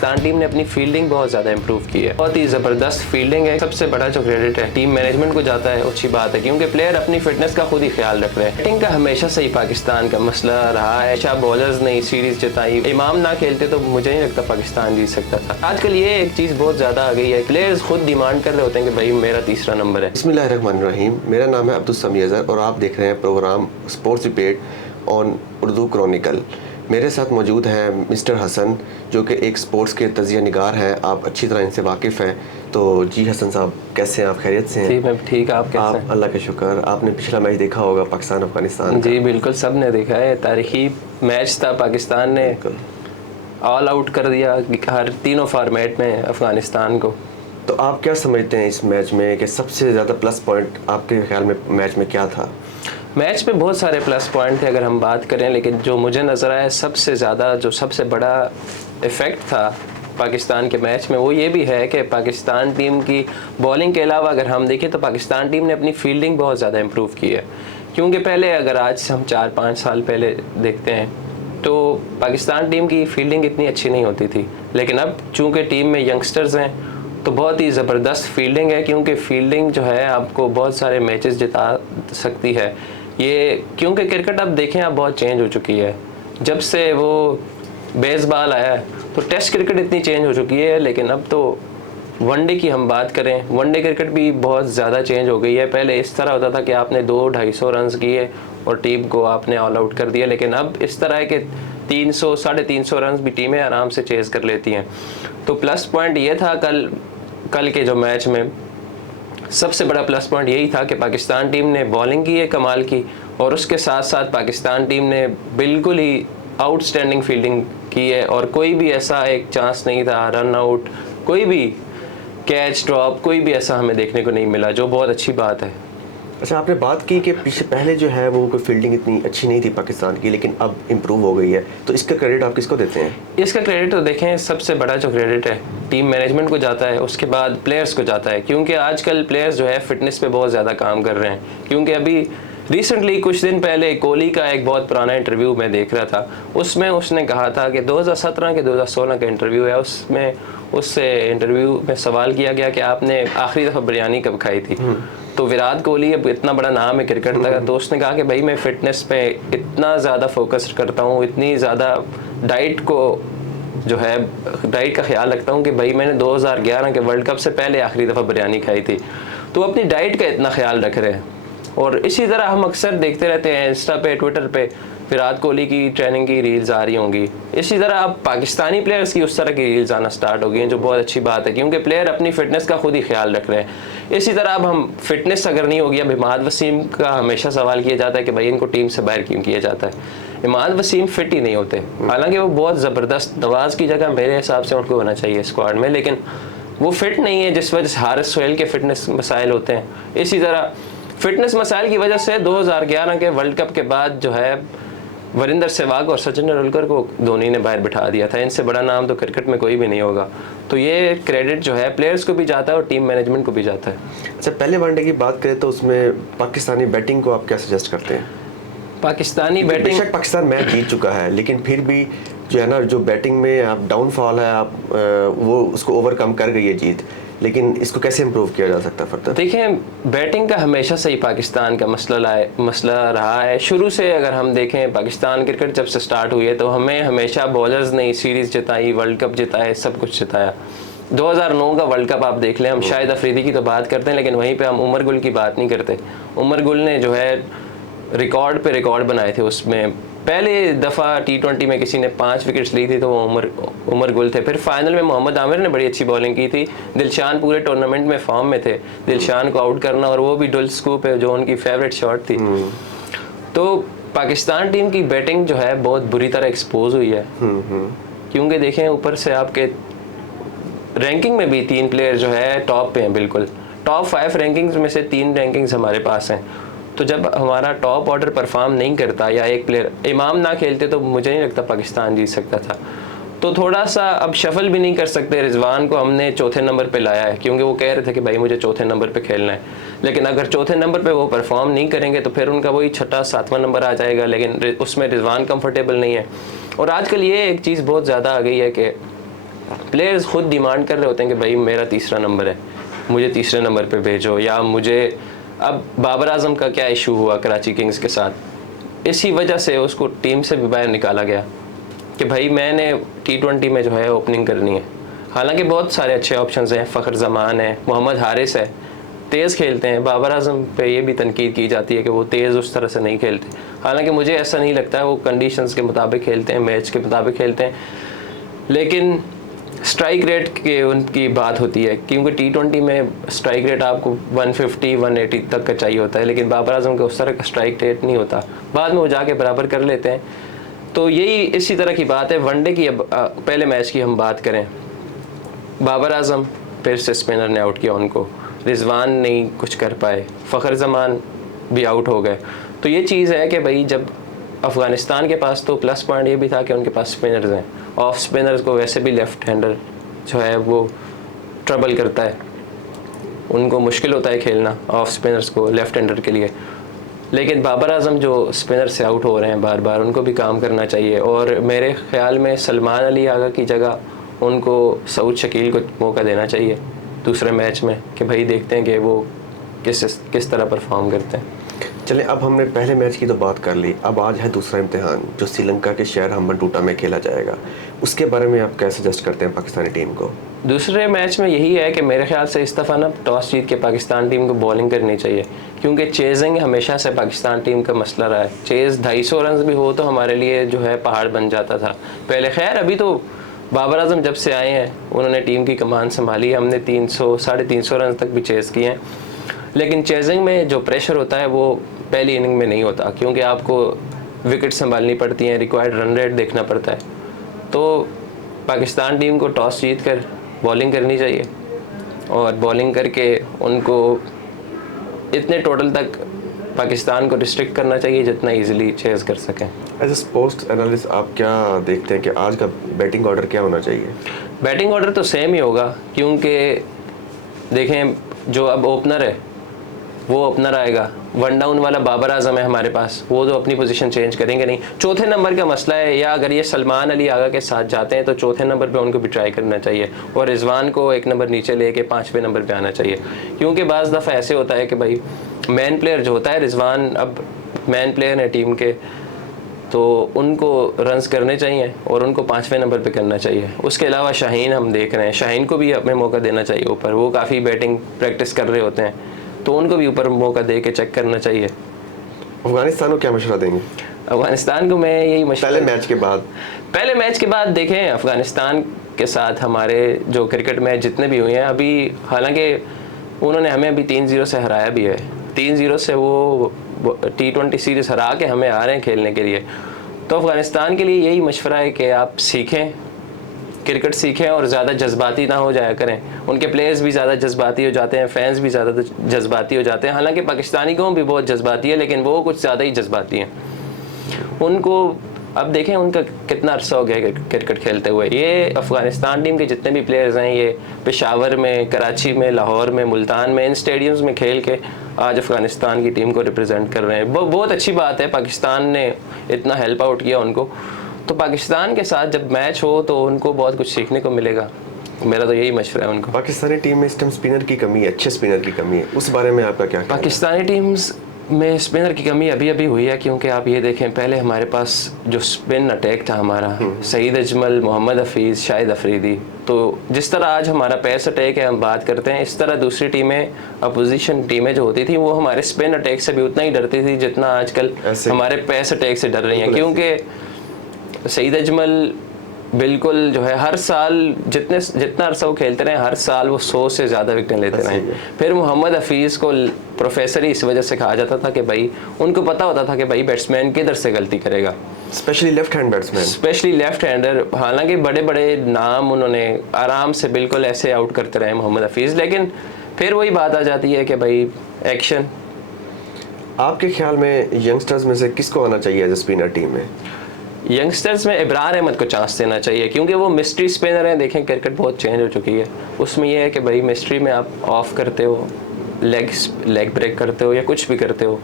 Pakistan team ने अपनी fielding बहुत ज़्यादा इंप्रूव की है। बहुत ही ज़बरदस्त फील्डिंग है। सबसे बड़ा जो क्रेडिट है टीम मैनेजमेंट को जाता है, अच्छी बात है, क्योंकि प्लेयर अपनी फिटनेस का खुद ही ख्याल रख रहे हैं। बैटिंग का हमेशा से ही पाकिस्तान का मसला रहा है। अच्छा बॉलर्स ने सीरीज जिताई, इमाम ना खेलते तो मुझे नहीं लगता पाकिस्तान जीत सकता था। आजकल ये एक चीज़ बहुत ज़्यादा आ गई है, प्लेयर्स खुद डिमांड कर रहे होते हैं कि भाई मेरा तीसरा नंबर है। बिस्मिल्लाहिर्रहमानिर्रहीम, मेरा नाम है अब्दुल समी अज़हर और आप देख रहे हैं programme sports debate on Urdu chronicle. मेरे साथ मौजूद हैं मिस्टर हसन, जो कि एक स्पोर्ट्स के तजिया निगार हैं। आप अच्छी तरह इनसे वाकिफ़ हैं। तो जी हसन साहब, कैसे हैं आप? खैरियत से हैं? जी मैं ठीक, आप कैसे हैं? अल्लाह का शुक्र। आपने पिछला मैच देखा होगा पाकिस्तान अफगानिस्तान जी बिल्कुल, सब ने देखा है। तारीखी मैच था, पाकिस्तान ने ऑल आउट कर दिया हर तीनों फॉर्मेट में अफगानिस्तान को। तो आप क्या समझते हैं इस मैच में कि सबसे ज़्यादा प्लस पॉइंट आपके ख्याल में मैच में क्या था? मैच में बहुत सारे प्लस पॉइंट थे अगर हम बात करें, लेकिन जो मुझे नज़र आया सबसे ज़्यादा जो सबसे बड़ा इफ़ेक्ट था पाकिस्तान के मैच में वो ये भी है कि पाकिस्तान टीम की बॉलिंग के अलावा अगर हम देखें तो पाकिस्तान टीम ने अपनी फील्डिंग बहुत ज़्यादा इम्प्रूव की है। क्योंकि पहले अगर आज हम 4-5 साल पहले देखते हैं तो पाकिस्तान टीम की फील्डिंग इतनी अच्छी नहीं होती थी, लेकिन अब चूँकि टीम में यंगस्टर्स हैं तो बहुत ही ज़बरदस्त फील्डिंग है। क्योंकि फील्डिंग जो है आपको बहुत सारे मैचेस जिता सकती है। ये क्योंकि क्रिकेट अब देखें अब बहुत चेंज हो चुकी है। जब से वो बेसबॉल आया है तो टेस्ट क्रिकेट इतनी चेंज हो चुकी है, लेकिन अब तो वनडे की हम बात करें, वनडे क्रिकेट भी बहुत ज़्यादा चेंज हो गई है। पहले इस तरह होता था कि आपने 200-250 रन किए और टीम को आपने ऑल आउट कर दिया, लेकिन अब इस तरह है कि 300-350 रन भी टीमें आराम से चेज कर लेती हैं। तो प्लस पॉइंट ये था कल के जो मैच में सबसे बड़ा प्लस पॉइंट यही था कि पाकिस्तान टीम ने बॉलिंग की है कमाल की, और उसके साथ साथ पाकिस्तान टीम ने बिल्कुल ही आउटस्टैंडिंग फील्डिंग की है। और कोई भी ऐसा एक चांस नहीं था, रन आउट, कोई भी कैच ड्रॉप, कोई भी ऐसा हमें देखने को नहीं मिला, जो बहुत अच्छी बात है। अच्छा, आपने बात की कि पहले जो है वो कोई फील्डिंग इतनी अच्छी नहीं थी पाकिस्तान की, लेकिन अब इम्प्रूव हो गई है। तो इसका क्रेडिट आप किसको देते हैं? इसका क्रेडिट तो देखें सबसे बड़ा जो क्रेडिट है टीम मैनेजमेंट को जाता है, उसके बाद प्लेयर्स को जाता है। क्योंकि आजकल प्लेयर्स जो है फिटनेस पे बहुत ज़्यादा काम कर रहे हैं। क्योंकि अभी रिसेंटली कुछ दिन पहले कोहली का एक बहुत पुराना इंटरव्यू मैं देख रहा था, उसमें उसने कहा था कि 2017 के 2016 का इंटरव्यू है, उसमें उससे इंटरव्यू में सवाल किया गया कि आपने आखिरी दफ़ा बिरयानी कब खाई थी। तो विराट कोहली अब इतना बड़ा नाम है क्रिकेट का, तो उसने कहा कि भाई मैं फ़िटनेस पे इतना ज़्यादा फोकस करता हूँ, इतनी ज़्यादा डाइट को जो है डाइट का ख्याल रखता हूँ कि भाई मैंने 2011 के वर्ल्ड कप से पहले आखिरी दफ़ा बिरयानी खाई थी। तो अपनी डाइट का इतना ख्याल रख रहे हैं। और इसी तरह हम अक्सर देखते रहते हैं इंस्टा पे, ट्विटर पे विराट कोहली की ट्रेनिंग की रील्स आ रही होंगी। इसी तरह अब पाकिस्तानी प्लेयर्स की उस तरह की रील्स आना स्टार्ट हो गई हैं, जो बहुत अच्छी बात है, क्योंकि प्लेयर अपनी फ़िटनेस का खुद ही ख्याल रख रहे हैं। इसी तरह अब हम फिटनेस अगर नहीं होगी, अब इमाद वसीम का हमेशा सवाल किया जाता है कि भाई इनको टीम से बाहर क्यों किया जाता है। इमाद वसीम फिट ही नहीं होते, हालांकि वो बहुत ज़बरदस्त, नवाज़ की जगह मेरे हिसाब से उनको होना चाहिए स्क्वाड में, लेकिन वो फिट नहीं है, जिस वजह से हारिस सोहेल के फिटनेस मसाइल होते हैं। इसी तरह फिटनेस मसाइल की वजह से 2011 के वर्ल्ड कप के बाद जो है वीरेंद्र सहवाग और सचिन तेंदुलकर को धोनी ने बाहर बिठा दिया था। इनसे बड़ा नाम तो क्रिकेट में कोई भी नहीं होगा। तो ये क्रेडिट जो है प्लेयर्स को भी जाता है और टीम मैनेजमेंट को भी जाता है। अच्छा, पहले वनडे की बात करें तो उसमें पाकिस्तानी बैटिंग को आप क्या सजेस्ट करते हैं? पाकिस्तानी बैटिंग, बेशक पाकिस्तान मैच जीत चुका है, लेकिन फिर भी जो है ना, जो बैटिंग में आप डाउनफॉल है, आप वो उसको ओवरकम कर गई है जीत, लेकिन इसको कैसे इम्प्रूव किया जा सकता है फर्दर? देखें बैटिंग का हमेशा से ही पाकिस्तान का मसला रहा है। शुरू से अगर हम देखें पाकिस्तान क्रिकेट जब से स्टार्ट हुई है तो हमें हमेशा बॉलर्स ने सीरीज़ जिताई, वर्ल्ड कप जिताए, सब कुछ जिताया। 2009 का वर्ल्ड कप आप देख लें, हम शाहिद अफरीदी की तो बात करते हैं, लेकिन वहीं पर हम उमर गुल की बात नहीं करते। उमर गुल ने जो है रिकॉर्ड पे रिकॉर्ड बनाए थे। उसमें पहले दफ़ा T20 में किसी ने 5 विकेट्स ली थी तो वो उमर गुल थे। फिर फाइनल में मोहम्मद आमिर ने बड़ी अच्छी बॉलिंग की थी। दिलशान पूरे टूर्नामेंट में फॉर्म में थे, दिलशान को आउट करना, और वो भी डुल स्कूप है जो उनकी फेवरेट शॉट थी। तो पाकिस्तान टीम की बैटिंग जो है बहुत बुरी तरह एक्सपोज हुई है। क्योंकि देखें ऊपर से आपके रैंकिंग में भी 3 प्लेयर जो है टॉप पे हैं, बिल्कुल टॉप 5 रैंकिंग्स में से 3 रैंकिंग्स हमारे पास हैं। तो जब हमारा टॉप ऑर्डर परफॉर्म नहीं करता या एक प्लेयर इमाम ना खेलते तो मुझे नहीं लगता पाकिस्तान जीत सकता था। तो थोड़ा सा अब शफल भी नहीं कर सकते। रिजवान को हमने चौथे नंबर पे लाया है क्योंकि वो कह रहे थे कि भाई मुझे चौथे नंबर पे खेलना है, लेकिन अगर चौथे नंबर पे वो परफॉर्म नहीं करेंगे तो फिर उनका वही छठा 7वां नंबर आ जाएगा, लेकिन उसमें रिजवान कंफर्टेबल नहीं है। और आजकल ये एक चीज़ बहुत ज़्यादा आ गई है कि प्लेयर्स खुद डिमांड कर रहे होते हैं कि भाई मेरा तीसरा नंबर है, मुझे तीसरे नंबर पे भेजो, या मुझे अब बाबर आजम का क्या इशू हुआ कराची किंग्स के साथ, इसी वजह से उसको टीम से भी बाहर निकाला गया कि भाई मैंने T20 में जो है ओपनिंग करनी है। हालांकि बहुत सारे अच्छे ऑप्शंस हैं, फ़खर जमान है, मोहम्मद हारिस है, तेज़ खेलते हैं। बाबर आजम पे ये भी तनकीद की जाती है कि वो तेज़ उस तरह से नहीं खेलते, हालांकि मुझे ऐसा नहीं लगता, वो कंडीशंस के मुताबिक खेलते हैं, मैच के मुताबिक खेलते हैं। लेकिन स्ट्राइक रेट के उनकी बात होती है, क्योंकि T20 में स्ट्राइक रेट आपको 150-180 तक का चाहिए होता है, लेकिन बाबर आजम का उस तरह का स्ट्राइक रेट नहीं होता, बाद में वो जाके बराबर कर लेते हैं। तो यही इसी तरह की बात है। वनडे की अब पहले मैच की हम बात करें, बाबर आजम फिर से स्पिनर ने आउट किया उनको, रिजवान नहीं कुछ कर पाए, फ़खर जमान भी आउट हो गए। तो ये चीज़ है कि भाई जब अफ़गानिस्तान के पास तो प्लस पॉइंट ये भी था कि उनके पास स्पिनर्स हैं, ऑफ स्पिनर्स को वैसे भी लेफ़्ट हैंडर जो है वो ट्रबल करता है, उनको मुश्किल होता है खेलना ऑफ स्पिनर्स को लेफ़्ट हैंडर के लिए। लेकिन बाबर आजम जो स्पिनर से आउट हो रहे हैं बार बार, उनको भी काम करना चाहिए। और मेरे ख्याल में सलमान अली आगा की जगह उनको सऊद शकील को मौका देना चाहिए दूसरे मैच में, कि भाई देखते हैं कि वो किस तरह परफॉर्म करते हैं। चलें, अब हमने पहले मैच की तो बात कर ली, अब आज है दूसरा इम्तिहान जो श्रीलंका के शहर हम्बनटोटा में खेला जाएगा। उसके बारे में आप क्या सजेस्ट करते हैं पाकिस्तानी टीम को? दूसरे मैच में यही है कि मेरे ख्याल से इस दफ़ा ना टॉस जीत के पाकिस्तान टीम को बॉलिंग करनी चाहिए, क्योंकि चेजिंग हमेशा से पाकिस्तान टीम का मसला रहा है। चेज़ 250 रन भी हो तो हमारे लिए जो है पहाड़ बन जाता था पहले। खैर अभी तो बाबर आजम जब से आए हैं उन्होंने टीम की कमान संभाली, हमने 300-350 रन तक भी चेज़ किए हैं। लेकिन चेजिंग में जो प्रेशर होता है वो पहली इनिंग में नहीं होता, क्योंकि आपको विकेट संभालनी पड़ती हैं, रिक्वायर्ड रन रेट देखना पड़ता है। तो पाकिस्तान टीम को टॉस जीत कर बॉलिंग करनी चाहिए और बॉलिंग करके उनको इतने टोटल तक पाकिस्तान को रिस्ट्रिक्ट करना चाहिए जितना इजीली चेज़ कर सकें। एज ए स्पोर्ट्स एनालिस्ट आप क्या देखते हैं कि आज का बैटिंग ऑर्डर क्या होना चाहिए? बैटिंग ऑर्डर तो सेम ही होगा, क्योंकि देखें जो अब ओपनर है वो ओपनर आएगा, वन डाउन वाला बाबर आजम है हमारे पास, वो तो अपनी पोजीशन चेंज करेंगे नहीं। चौथे नंबर का मसला है, या अगर ये सलमान अली आगा के साथ जाते हैं तो चौथे नंबर पे उनको भी ट्राई करना चाहिए और रिजवान को एक नंबर नीचे लेके 5वें नंबर पे आना चाहिए। क्योंकि बाज़ दफ़ा ऐसे होता है कि भाई मैन प्लेयर जो होता है, रिजवान अब मैन प्लेयर है टीम के, तो उनको रन्स करने चाहिए और उनको 5वें नंबर पे करना चाहिए। उसके अलावा शाहीन हम देख रहे हैं, शाहीन को भी हमें मौका देना चाहिए ऊपर, वो काफ़ी बैटिंग प्रैक्टिस कर रहे होते हैं, तो उनको भी ऊपर मौका दे के चेक करना चाहिए। अफगानिस्तान को क्या मशवरा देंगे? अफगानिस्तान को मैं यही मशवरा, पहले मैच के बाद देखें अफगानिस्तान के साथ हमारे जो क्रिकेट मैच जितने भी हुए हैं अभी, हालांकि उन्होंने हमें अभी 3-0 से हराया भी है, 3-0 से वो T20 सीरीज़ हरा के हमें आ रहे हैं खेलने के लिए। तो अफ़गानिस्तान के लिए यही मशवरा है कि आप सीखें, क्रिकेट सीखें और ज़्यादा जज्बाती ना हो जाया करें। उनके प्लेयर्स भी ज़्यादा जज्बाती हो जाते हैं, फैंस भी ज़्यादा जज्बाती हो जाते हैं। हालांकि पाकिस्तानी कौम भी बहुत जज्बाती है, लेकिन वो कुछ ज़्यादा ही जज्बाती हैं। उनको अब देखें उनका कितना अरसा हो गया क्रिकेट खेलते हुए। ये अफ़गानिस्तान टीम के जितने भी प्लेयर्स हैं, ये पेशावर में, कराची में, लाहौर में, मुल्तान में, इन स्टेडियम्स में खेल के आज अफ़गानिस्तान की टीम को रिप्रेजेंट कर रहे हैं। बहुत अच्छी बात है, पाकिस्तान ने इतना हेल्प आउट किया उनको। तो पाकिस्तान के साथ जब मैच हो तो उनको बहुत कुछ सीखने को मिलेगा, मेरा तो यही मशवरा है उनको। पाकिस्तानी टीम में इस टाइम स्पिनर की कमी है, अच्छे स्पिनर की कमी है, उस बारे में आपका क्या? पाकिस्तानी टीम्स में स्पिनर की कमी अभी अभी हुई है, क्योंकि आप ये देखें पहले हमारे पास जो स्पिन अटैक था हमारा, सईद अजमल, मोहम्मद हफीज़, शाहिद अफरीदी, तो जिस तरह आज हमारा पेस अटैक है हम बात करते हैं, इस तरह दूसरी टीमें, अपोजिशन टीमें जो होती थी वो हमारे स्पिन अटैक से भी उतना ही डरती थी जितना आजकल हमारे पेस अटैक से डर रही हैं। क्योंकि सईद अजमल बिल्कुल जो है हर साल जितना अरसा वो खेलते रहे, हर साल वो 100 से ज़्यादा विकेटें लेते रहे। फिर मोहम्मद हफीज़ को प्रोफेसर ही इस वजह से कहा जाता था कि भाई उनको पता होता था कि भाई बैट्समैन किधर से गलती करेगा, specially left hand batsman, specially left hander. हालांकि बड़े बड़े नाम उन्होंने आराम से बिल्कुल ऐसे आउट करते रहे मोहम्मद हफीज़, लेकिन फिर वही बात आ जाती है कि भाई एक्शन। आपके ख्याल में यंगस्टर्स में से किसको आना चाहिए एज ए स्पिनर टीम में? यंगस्टर्स में इब्रार अहमद को चांस देना चाहिए, क्योंकि वो मिस्ट्री स्पिनर हैं। देखें क्रिकेट बहुत चेंज हो चुकी है, उसमें यह है कि भाई मिस्ट्री में आप ऑफ करते हो, लेग ब्रेक करते हो या कुछ भी करते हो।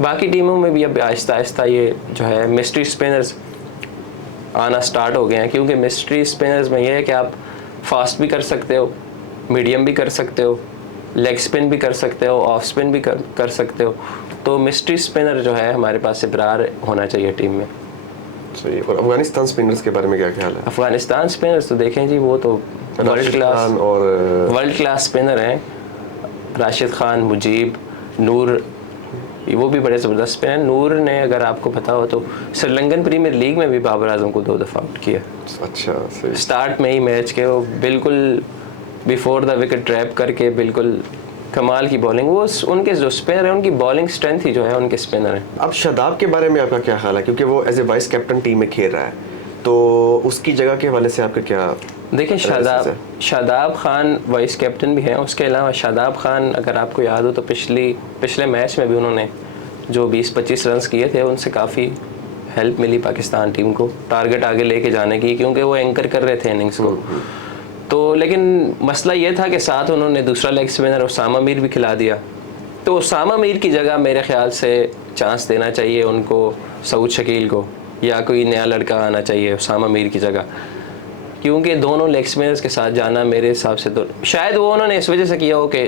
बाकी टीमों में भी अब आहिस्ता आहिस्ता ये जो है मिस्ट्री स्पिनर्स आना स्टार्ट हो गए हैं, क्योंकि मिस्ट्री स्पिनर्स में यह है कि आप फास्ट भी कर सकते हो, मीडियम भी कर सकते हो, लेग स्पिन भी कर सकते हो, ऑफ स्पिन भी कर सकते हो। तो मिस्ट्री स्पिनर जो है हमारे पास इब्रार होना चाहिए टीम में। सही। और अफगानिस्तान स्पिनर्स के बारे में क्या ख्याल है? अफगानिस्तान स्पिनर्स तो देखें जी, वो तो वर्ल्ड क्लास स्पिनर हैं। राशिद खान, मुजीब, नूर, वो भी बड़े ज़बरदस्त स्पिनर। नूर ने अगर आपको पता हो तो श्रीलंकन प्रीमियर लीग में भी बाबर आजम को 2 दफ़ा आउट किया। अच्छा, सही। स्टार्ट में ही मैच के वो बिल्कुल बिफोर द विकेट ट्रैप करके बिल्कुल कमाल की बॉलिंग। वो उनके जो स्पिनर है उनकी बॉलिंग स्ट्रेंथ ही जो है उनके स्पिनर है। अब शादाब के बारे में आपका क्या ख्याल है, क्योंकि वो as a vice captain team में खेल रहा है, तो उसकी जगह के हवाले से आपका क्या? देखिए, शादाब खान वाइस कैप्टन भी हैं। उसके अलावा शादाब खान अगर आपको याद हो तो पिछले मैच में भी उन्होंने जो 20-25 रन्स किए थे, उनसे काफ़ी हेल्प मिली पाकिस्तान टीम को टारगेट आगे लेके जाने की, क्योंकि वो एंकर कर रहे थे इनिंग्स को। तो लेकिन मसला ये था कि साथ उन्होंने दूसरा लेग स्पिनर उसामा मीर भी खिला दिया। तो उसामा मीर की जगह मेरे ख्याल से चांस देना चाहिए उनको सऊद शकील को, या कोई नया लड़का आना चाहिए उसामा मीर की जगह, क्योंकि दोनों लेग स्पिनर्स के साथ जाना मेरे हिसाब से तो शायद वो उन्होंने इस वजह से किया हो कि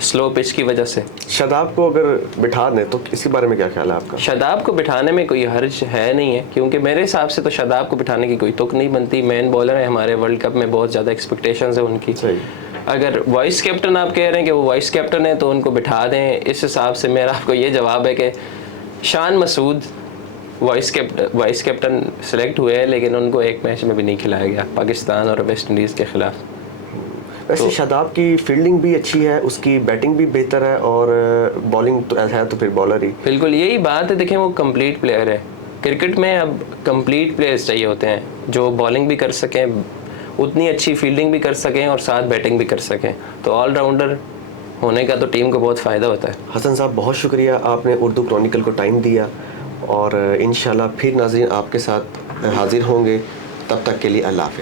स्लो पिच की वजह से। शादाब को अगर बिठा दें तो इसके बारे में क्या ख्याल है आपका? शादाब को बिठाने में कोई हर्ज है नहीं है, क्योंकि मेरे हिसाब से तो शादाब को बिठाने की कोई तुक नहीं बनती। मेन बॉलर है हमारे, वर्ल्ड कप में बहुत ज़्यादा एक्सपेक्टेशंस है उनकी। सही। अगर वाइस कैप्टन आप कह रहे हैं कि वो वाइस कैप्टन है तो उनको बिठा दें। इस हिसाब से मेरा आपको ये जवाब है कि Shan Masood vice captain select हुए हैं, लेकिन उनको एक मैच में भी नहीं खिलाया गया पाकिस्तान और वेस्ट इंडीज़ के खिलाफ। वैसे तो शादाब की फील्डिंग भी अच्छी है, उसकी बैटिंग भी बेहतर है, और बॉलिंग तो है तो फिर बॉलर ही। बिल्कुल यही बात है। देखें, वो कंप्लीट प्लेयर है। क्रिकेट में अब कंप्लीट प्लेयर्स चाहिए होते हैं जो बॉलिंग भी कर सकें, उतनी अच्छी फील्डिंग भी कर सकें और साथ बैटिंग भी कर सकें। तो ऑलराउंडर होने का तो टीम को बहुत फ़ायदा होता है। हसन साहब, बहुत शुक्रिया, आपने उर्दू क्रॉनिकल को टाइम दिया, और इंशाल्लाह फिर नाज़रीन आपके साथ हाजिर होंगे। तब तक के लिए अल्लाह हाफ़िज़।